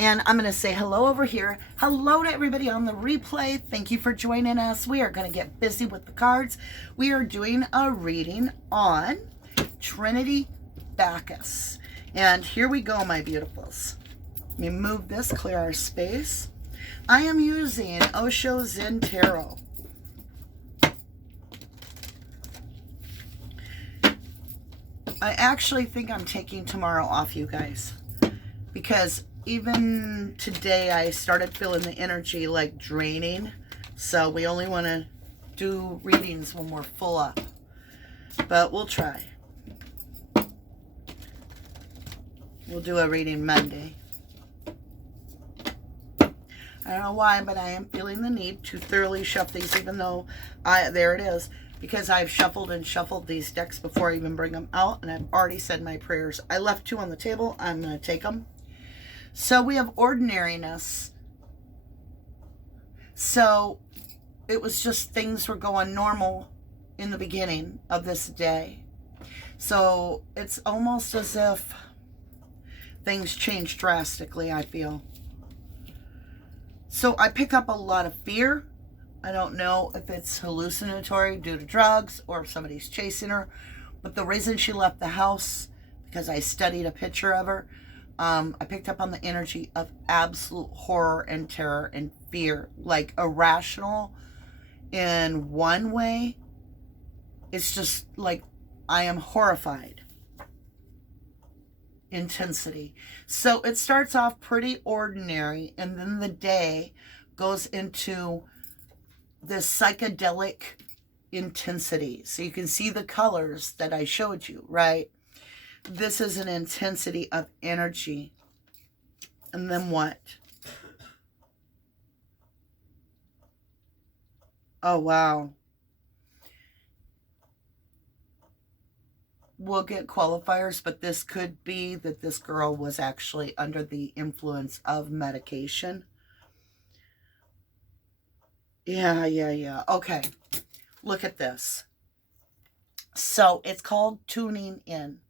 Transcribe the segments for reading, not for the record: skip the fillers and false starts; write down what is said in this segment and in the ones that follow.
And I'm going to say hello over here. Hello to everybody on the replay. Thank you for joining us. We are going to get busy with the cards. We are doing a reading on Trinity, Backus. And here we go, my beautifuls. Let me move this, clear our space. I am using Osho Zen Tarot. I actually think I'm taking tomorrow off, you guys, because even today I started feeling the energy like draining. So we only want to do readings when we're full up, but we'll try. We'll do a reading Monday. I don't know why, but I am feeling the need to thoroughly shuffle these, even though there it is, because I've shuffled and shuffled these decks before I even bring them out, and I've already said my prayers. I left 2 on the table. I'm going to take them. So we have ordinariness. So it was just things were going normal in the beginning of this day. So it's almost as if things changed drastically, I feel. So I pick up a lot of fear. I don't know if it's hallucinatory due to drugs or if somebody's chasing her. But the reason she left the house, because I studied a picture of her, I picked up on the energy of absolute horror and terror and fear. Like irrational in one way. It's just like I am horrified. Intensity. So it starts off pretty ordinary, and then the day goes into this psychedelic intensity. So you can see the colors that I showed you, right? This is an intensity of energy. And then what? Oh, wow. We'll get qualifiers, but this could be that this girl was actually under the influence of medication. Yeah. Okay. Look at this. So it's called tuning in.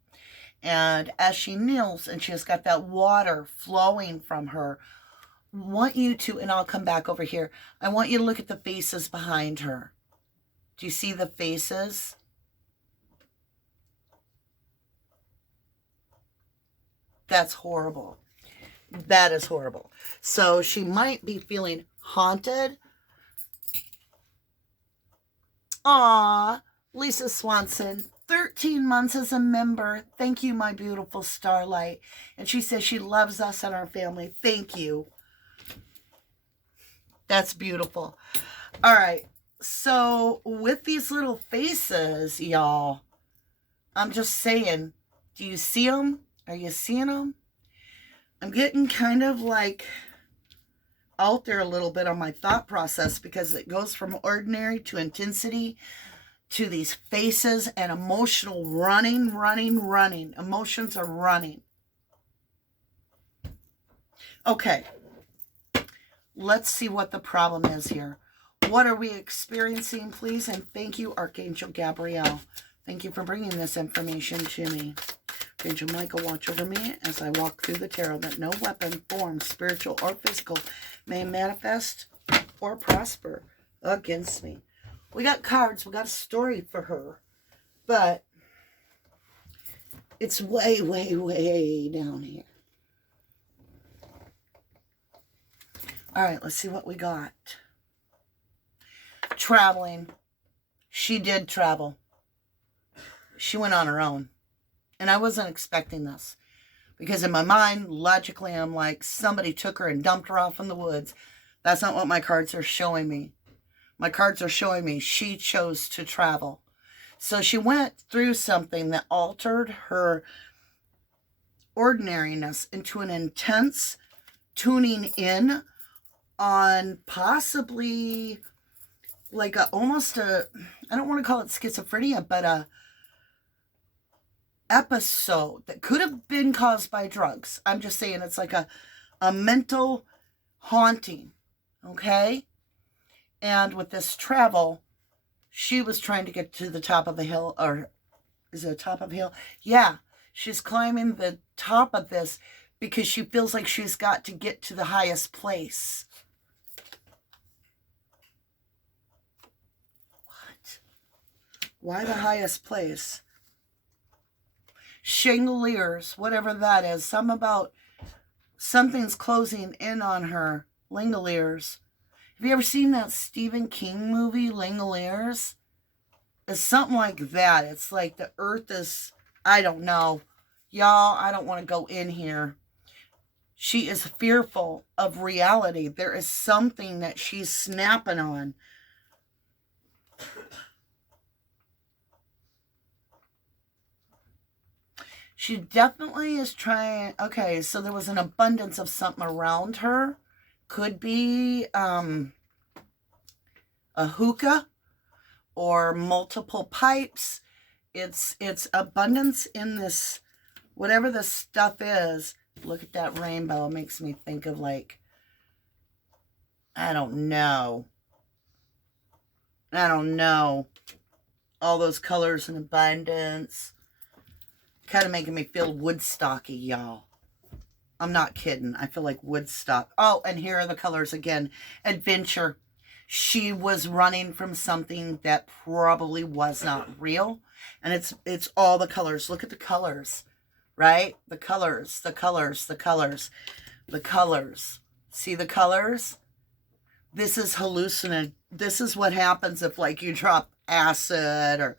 And as she kneels and she has got that water flowing from her, I want you to, and I'll come back over here, I want you to look at the faces behind her. Do you see the faces? That's horrible. That is horrible. So she might be feeling haunted. Aw, Lisa Swanson, 13 months as a member. Thank you, my beautiful Starlight. And she says she loves us and our family. Thank you. That's beautiful. All right. So with these little faces, y'all, I'm just saying, do you see them? Are you seeing them? I'm getting kind of like out there a little bit on my thought process, because it goes from ordinary to intensity to these faces and emotional running. Emotions are running. Okay. Let's see what the problem is here. What are we experiencing, please? And thank you, Archangel Gabrielle. Thank you for bringing this information to me. Archangel Michael, watch over me as I walk through the tarot, that no weapon, form, spiritual or physical, may manifest or prosper against me. We got cards. We got a story for her. But it's way down here. All right, let's see what we got. Traveling. She did travel. She went on her own. And I wasn't expecting this. Because in my mind, logically, I'm like, somebody took her and dumped her off in the woods. That's not what my cards are showing me. My cards are showing me she chose to travel. So she went through something that altered her ordinariness into an intense tuning in on possibly like almost a, I don't want to call it schizophrenia, but a episode that could have been caused by drugs. I'm just saying it's like a mental haunting, okay? And with this travel, she was trying to get to the top of the hill, or is it a top of a hill? Yeah, she's climbing the top of this because she feels like she's got to get to the highest place. What? Why the highest place? Chandeliers, whatever that is. Something's closing in on her. Langoliers. Have you ever seen that Stephen King movie, Langoliers? It's something like that. It's like the earth is, I don't know. Y'all, I don't want to go in here. She is fearful of reality. There is something that she's snapping on. She definitely is trying. Okay, so there was an abundance of something around her. Could be a hookah or multiple pipes. It's abundance in this, whatever this stuff is. Look at that rainbow. It makes me think of like, I don't know. All those colors in abundance. Kind of making me feel Woodstocky, y'all. I'm not kidding. I feel like Woodstock. Oh, and here are the colors again. Adventure. She was running from something that probably was not real. And it's all the colors. Look at the colors, right? The colors, the colors, the colors, the colors. See the colors? This is hallucinant. This is what happens if like you drop acid or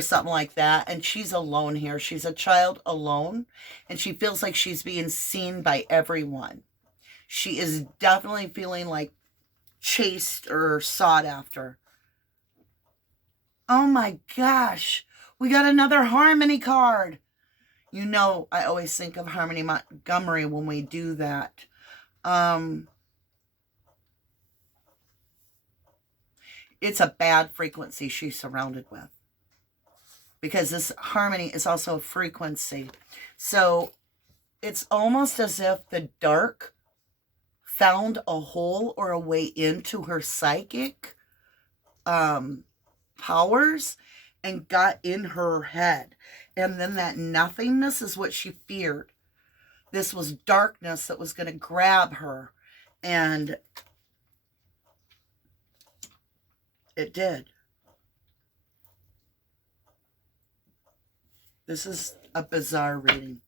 something like that. And she's alone here. She's a child alone. And she feels like she's being seen by everyone. She is definitely feeling like chased or sought after. Oh my gosh. We got another Harmony card. You know, I always think of Harmony Montgomery when we do that. It's a bad frequency she's surrounded with. Because this harmony is also a frequency. So it's almost as if the dark found a hole or a way into her psychic powers and got in her head. And then that nothingness is what she feared. This was darkness that was going to grab her. And it did. This is a bizarre reading.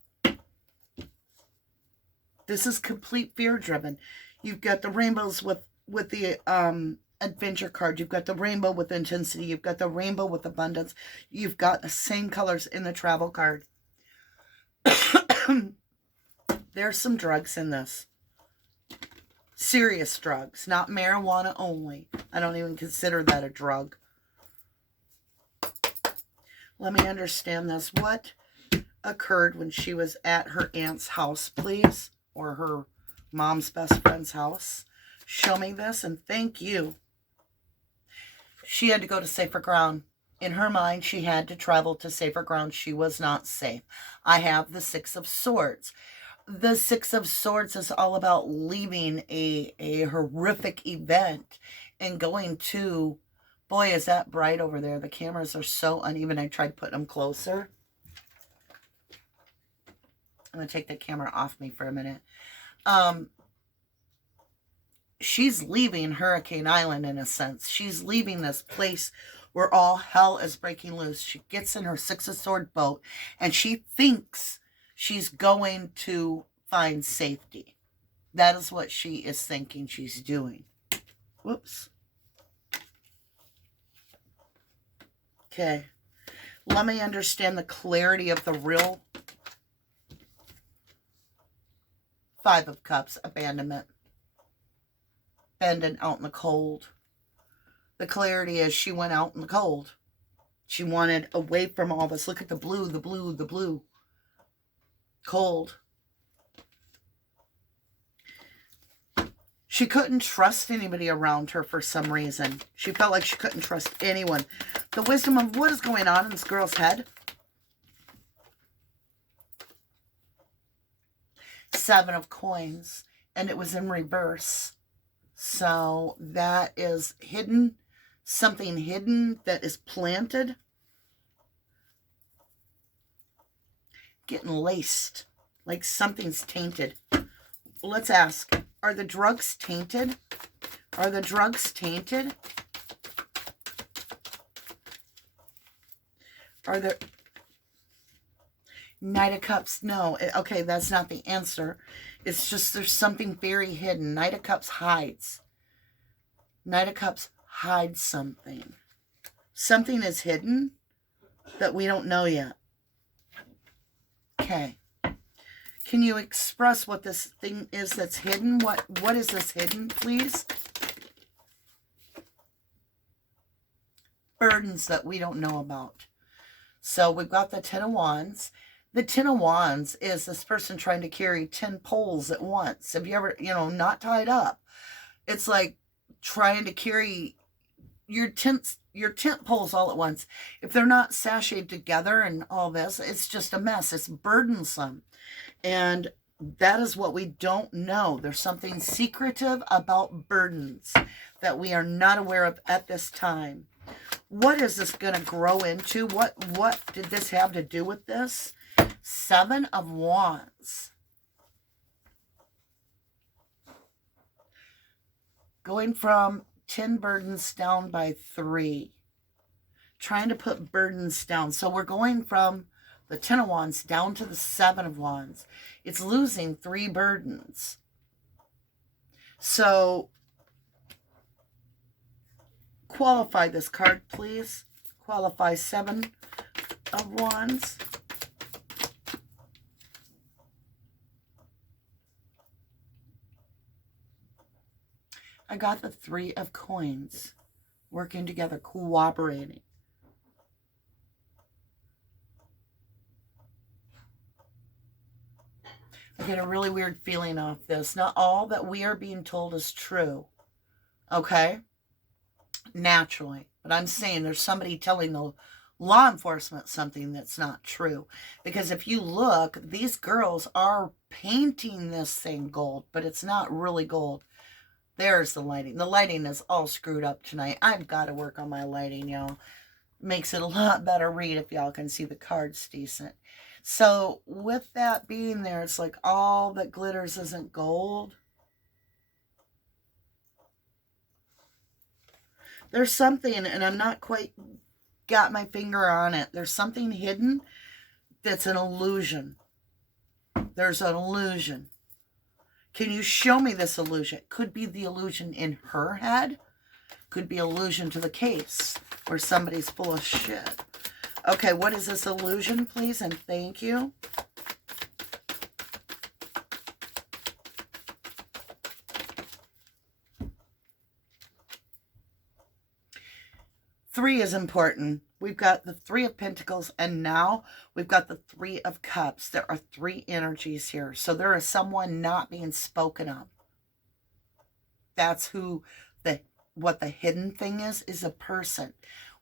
This is complete fear-driven. You've got the rainbows with the adventure card. You've got the rainbow with intensity. You've got the rainbow with abundance. You've got the same colors in the travel card. There's some drugs in this. Serious drugs, not marijuana only. I don't even consider that a drug. Let me understand this. What occurred when she was at her aunt's house, please? Or her mom's best friend's house? Show me this and thank you. She had to go to safer ground. In her mind, she had to travel to safer ground. She was not safe. I have the Six of Swords. The Six of Swords is all about leaving a horrific event and going to... Boy, is that bright over there. The cameras are so uneven. I tried putting them closer. I'm going to take the camera off me for a minute. She's leaving Hurricane Island in a sense. She's leaving this place where all hell is breaking loose. She gets in her Six of Swords boat and she thinks she's going to find safety. That is what she is thinking she's doing. Whoops. Okay. Let me understand the clarity of the real Five of Cups, abandonment. Abandoned out in the cold. The clarity is she went out in the cold. She wanted away from all this. Look at the blue, the blue, the blue. Cold. She couldn't trust anybody around her for some reason. She felt like she couldn't trust anyone. The wisdom of what is going on in this girl's head. Seven of Coins. And it was in reverse. So that is hidden. Something hidden that is planted. Getting laced. Like something's tainted. Let's ask, are the drugs tainted? Are the drugs tainted? Are there... Knight of Cups, no. Okay, that's not the answer. It's just there's something very hidden. Knight of Cups hides. Knight of Cups hides something. Something is hidden that we don't know yet. Okay. Can you express what this thing is that's hidden? What is this hidden, please? Burdens that we don't know about. So we've got the Ten of Wands. The Ten of Wands is this person trying to carry 10 poles at once. Have you ever, not tied up? It's like trying to carry your tent poles all at once. If they're not sashayed together and all this, it's just a mess. It's burdensome. And that is what we don't know. There's something secretive about burdens that we are not aware of at this time. What is this going to grow into? What did this have to do with this? Seven of Wands. Going from 10 burdens down by 3. Trying to put burdens down. So we're going from the 10 of Wands down to the 7 of Wands. It's losing 3 burdens. So qualify this card, please. Qualify 7 of Wands. I got the 3 of Coins. Working together, cooperating. I get a really weird feeling off this. Not all that we are being told is true. Okay? Naturally. But I'm saying there's somebody telling the law enforcement something that's not true. Because if you look, these girls are painting this thing gold, but it's not really gold. There's the lighting. The lighting is all screwed up tonight. I've got to work on my lighting, y'all. Makes it a lot better read if y'all can see the cards decent. So with that being there, it's like all that glitters isn't gold. There's something, and I'm not quite got my finger on it. There's something hidden that's an illusion. There's an illusion. Can you show me this illusion? Could be the illusion in her head. Could be illusion to the case where somebody's full of shit. Okay, what is this illusion, please? And thank you. Three is important. We've got the 3 of Pentacles, and now we've got the 3 of Cups. There are 3 energies here. So there is someone not being spoken of. That's who what the hidden thing is a person.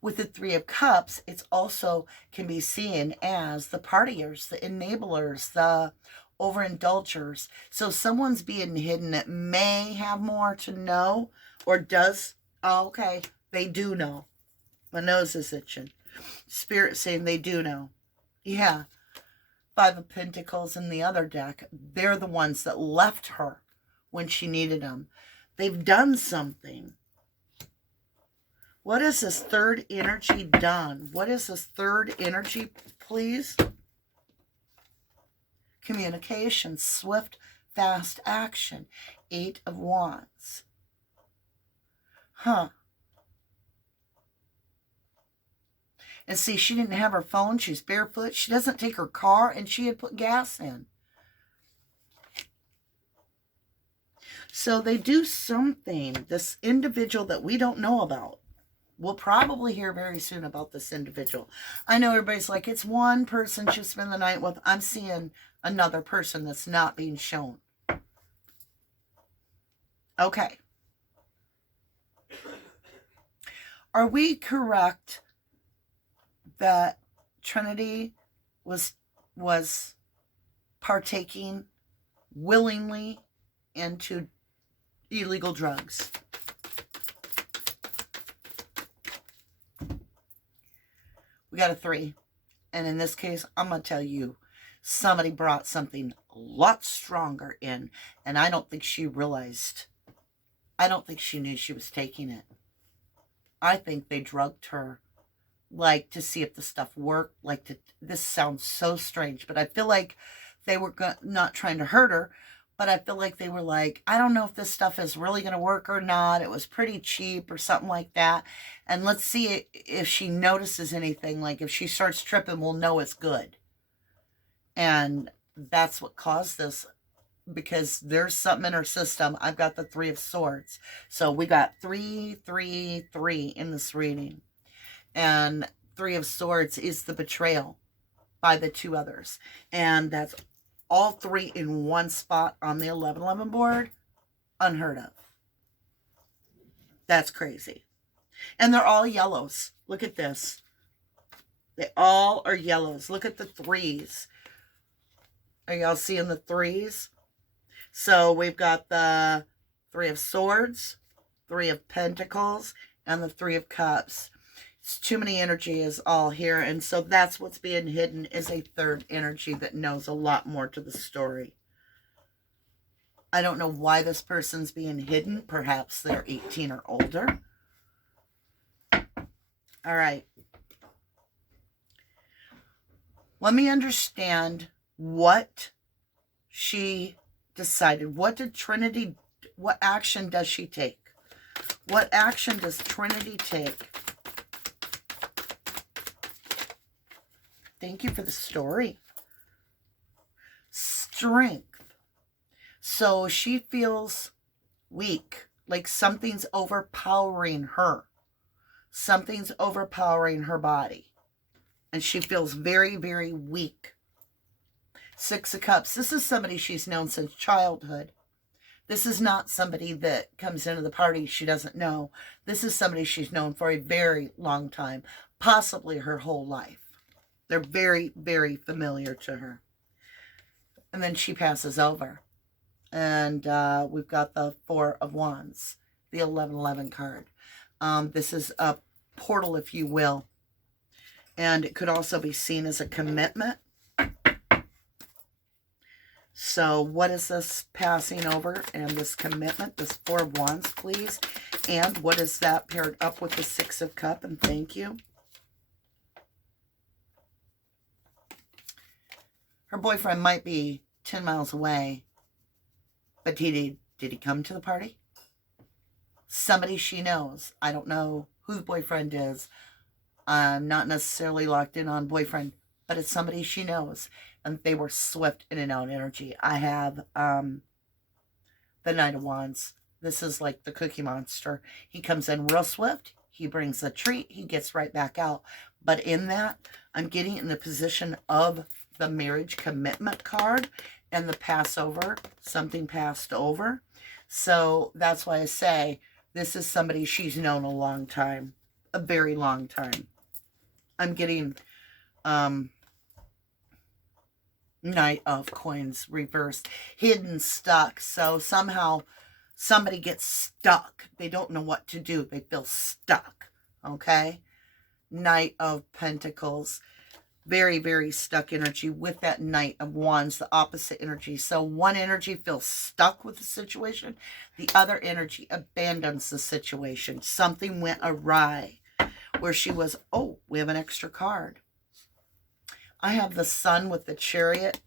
With the 3 of Cups, it's also can be seen as the partiers, the enablers, the overindulgers. So someone's being hidden that may have more to know or does. Oh, okay, they do know. My nose is itching. Spirit saying they do know. Yeah. 5 of Pentacles in the other deck. They're the ones that left her when she needed them. They've done something. What is this third energy done? What is this third energy, please? Communication, swift, fast action. 8 of Wands. Huh. And see, she didn't have her phone. She's barefoot. She doesn't take her car, and she had put gas in. So they do something. This individual that we don't know about. We'll probably hear very soon about this individual. I know everybody's like, it's one person to spend the night with. I'm seeing another person that's not being shown. Okay. Are we correct that Trinity was partaking willingly into illegal drugs? We got a 3. And in this case, I'm going to tell you, somebody brought something a lot stronger in. And I don't think she realized, I don't think she knew she was taking it. I think they drugged her, like, to see if the stuff worked. Like, this sounds so strange, but I feel like they were not trying to hurt her, but I feel like they were like, I don't know if this stuff is really going to work or not. It was pretty cheap or something like that. And let's see if she notices anything. Like, if she starts tripping, we'll know it's good. And that's what caused this, because there's something in her system. I've got the 3 of Swords. So we got 3, 3, 3 in this reading. And 3 of Swords is the betrayal by the 2 others. And that's all 3 in one spot on the 1111 board. Unheard of. That's crazy. And they're all yellows. Look at this. They all are yellows. Look at the 3s. Are y'all seeing the 3s? So we've got the 3 of Swords, 3 of Pentacles, and the 3 of Cups. It's too many energy is all here. And so that's what's being hidden, is a 3rd energy that knows a lot more to the story. I don't know why this person's being hidden. Perhaps they're 18 or older. All right. Let me understand what she decided. What did Trinity, what action does she take? What action does Trinity take? Thank you for the story. Strength. So she feels weak, like something's overpowering her. Something's overpowering her body. And she feels very, very weak. 6 of Cups. This is somebody she's known since childhood. This is not somebody that comes into the party she doesn't know. This is somebody she's known for a very long time, possibly her whole life. They're very, very familiar to her. And then she passes over. And we've got the 4 of Wands, the 1111 card. This is a portal, if you will. And it could also be seen as a commitment. So what is this passing over and this commitment, this 4 of Wands, please? And what is that paired up with the 6 of Cups? And thank you. Her boyfriend might be 10 miles away, but did he come to the party? Somebody she knows. I don't know who the boyfriend is. I'm not necessarily locked in on boyfriend, but it's somebody she knows. And they were swift in and out energy. I have the Knight of Wands. This is like the Cookie Monster. He comes in real swift. He brings a treat. He gets right back out. But in that, I'm getting in the position of the marriage commitment card and the Passover. Something passed over. So that's why I say this is somebody she's known a long time. A very long time. I'm getting Knight of Coins reversed, hidden, stuck. So somehow somebody gets stuck. They don't know what to do. They feel stuck. Okay? Knight of Pentacles. Very, very stuck energy with that Knight of Wands, the opposite energy. So one energy feels stuck with the situation. The other energy abandons the situation. Something went awry where she was, oh, we have an extra card. I have the Sun with the Chariot.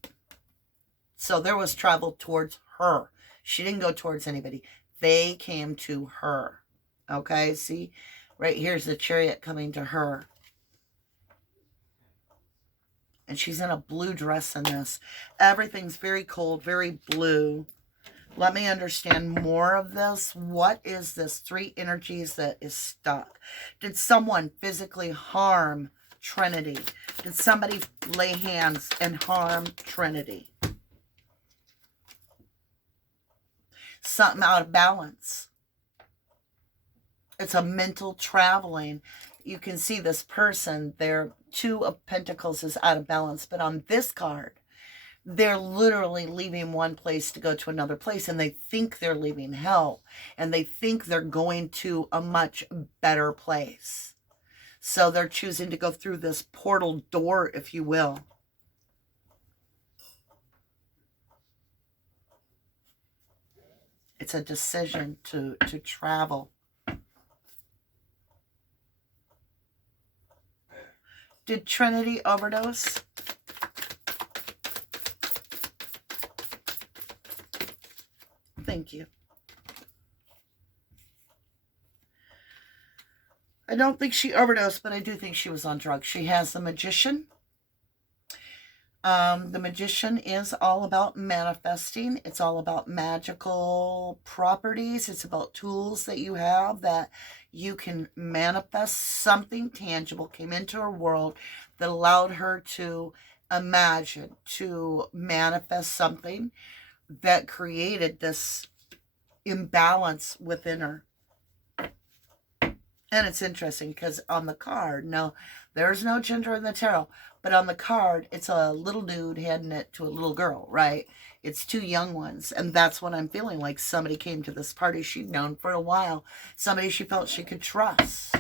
So there was travel towards her. She didn't go towards anybody. They came to her. Okay, see? Right here's the Chariot coming to her. And she's in a blue dress in this. Everything's very cold, very blue. Let me understand more of this. What is this 3 energies that is stuck? Did someone physically harm Trinity? Did somebody lay hands and harm Trinity? Something out of balance. It's a mental traveling. You can see this person, their 2 of Pentacles is out of balance. But on this card, they're literally leaving one place to go to another place. And they think they're leaving hell. And they think they're going to a much better place. So they're choosing to go through this portal door, if you will. it's a decision to travel. Did Trinity overdose? Thank you. I don't think she overdosed, but I do think she was on drugs. She has the Magician. The Magician is all about manifesting. It's all about magical properties. It's about tools that you have that you can manifest. Something tangible came into her world that allowed her to imagine, to manifest something that created this imbalance within her. And it's interesting because on the card, no, there's no gender in the tarot, but on the card, it's a little dude handing it to a little girl, right? It's two young ones. And that's what I'm feeling like. Somebody came to this party she'd known for a while. Somebody she felt she could trust.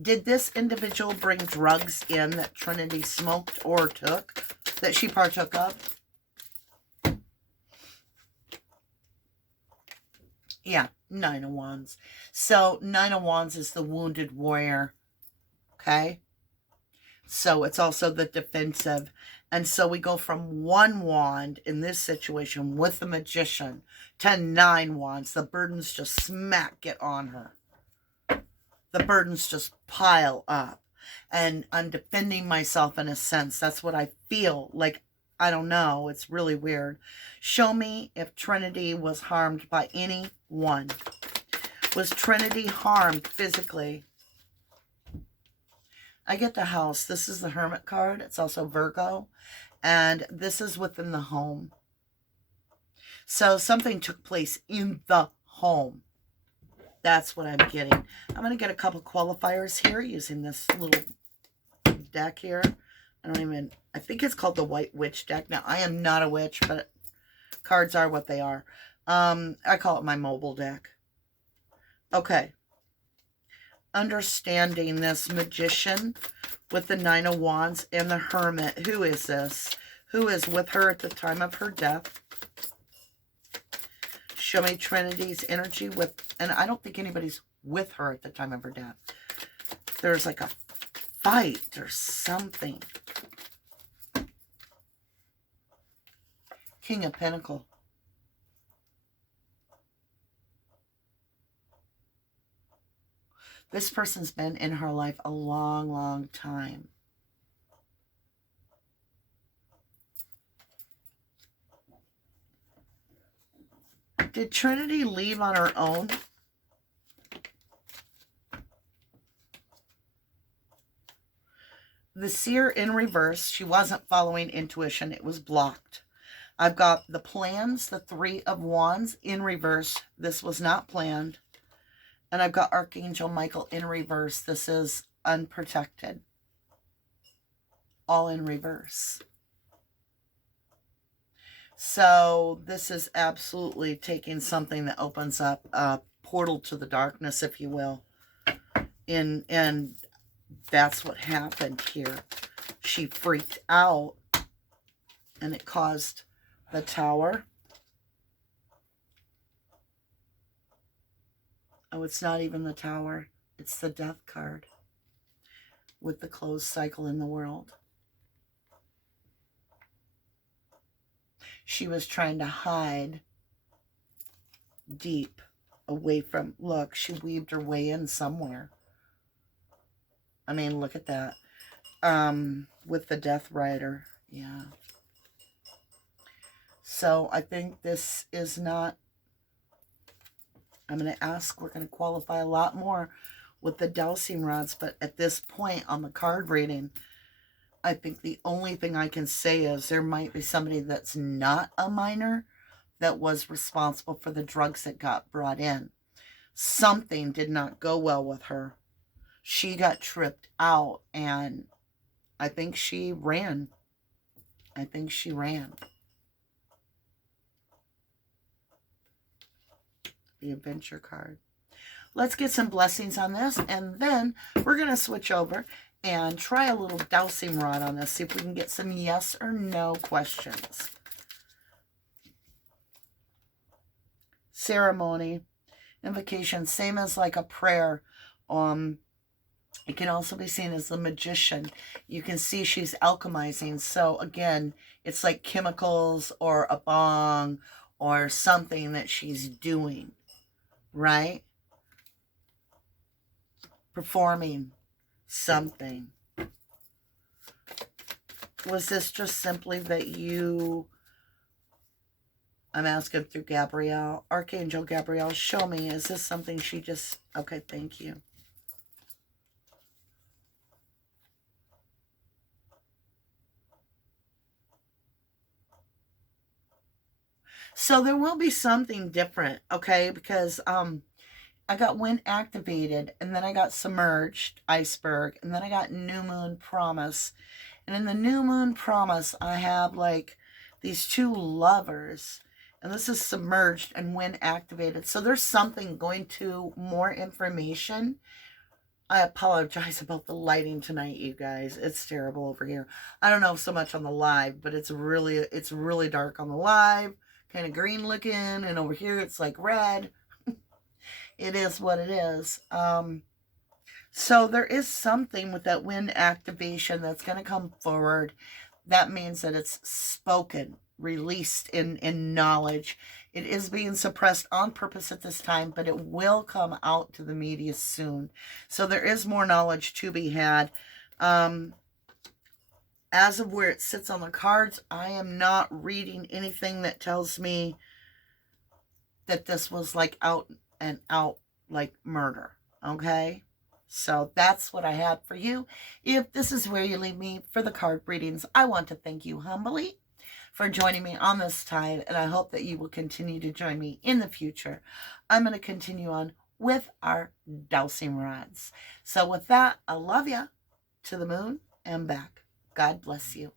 Did this individual bring drugs in that Trinity smoked or took, that she partook of? Yeah, Nine of Wands. So Nine of Wands is the wounded warrior. Okay? So it's also the defensive. And so we go from one wand in this situation with the Magician to 9 wands. The burdens just smack get on her. The burdens just pile up. And I'm defending myself in a sense. That's what I feel like. I don't know. It's really weird. Show me if Trinity was harmed by anyone. Was Trinity harmed physically? I get the House. This is the Hermit card. It's also Virgo. And this is within the home. So something took place in the home. That's what I'm getting. I'm going to get a couple qualifiers here using this little deck here. I think it's called the White Witch deck. Now, I am not a witch, but cards are what they are. I call it my mobile deck. Okay. Understanding this Magician with the 9 of Wands and the Hermit. Who is this? Who is with her at the time of her death? Show me Trinity's energy with, and I don't think anybody's with her at the time of her death. There's like a fight or something. King of Pentacles. This person's been in her life a long, long time. Did Trinity leave on her own? The Seer in reverse. She wasn't following intuition. It was blocked. I've got the plans, the 3 of Wands in reverse. This was not planned. And I've got Archangel Michael in reverse. This is unprotected. All in reverse. So this is absolutely taking something that opens up a portal to the darkness, if you will. And that's what happened here. She freaked out and it caused the Tower. Oh, it's not even the Tower. It's the Death card with the closed cycle in the world. She was trying to hide deep away from, look, she weaved her way in somewhere. I mean, look at that. With the Death Rider. Yeah. So I think this is not, I'm going to ask, we're going to qualify a lot more with the dowsing rods, but at this point on the card reading, I think the only thing I can say is there might be somebody that's not a minor that was responsible for the drugs that got brought in. Something did not go well with her. She got tripped out and I think she ran. I think she ran. The Adventure card. Let's get some blessings on this, and then we're going to switch over and try a little dowsing rod on this, see if we can get some yes or no questions. ceremony, invocation, same as like a prayer. It can also be seen as the magician. You can see she's alchemizing. So again, it's like chemicals or a bong or something that she's doing, right? Performing something. Was this just simply that you... I'm asking through Gabrielle. Archangel Gabrielle, show me. Is this something she just... Okay, thank you. So there will be something different, okay? Because I got wind activated, and then I got submerged, iceberg, and then I got new moon promise. And in the new moon promise, I have like these two lovers, and this is submerged and wind activated. So there's something going to more information. I apologize about the lighting tonight, you guys. It's terrible over here. I don't know so much on the live, but it's really dark on the live, kind of green looking, and over here it's like red. It is what it is. So there is something with that wind activation that's going to come forward. That means that it's spoken, released in knowledge. It is being suppressed on purpose at this time, but it will come out to the media soon. So there is more knowledge to be had. As of where it sits on the cards, I am not reading anything that tells me that this was like out and out like murder. Okay? So that's what I had for you. If this is where you leave me for the card readings, I want to thank you humbly for joining me on this time, and I hope that you will continue to join me in the future. I'm going to continue on with our dowsing rods. So with that, I love you to the moon and back. God bless you.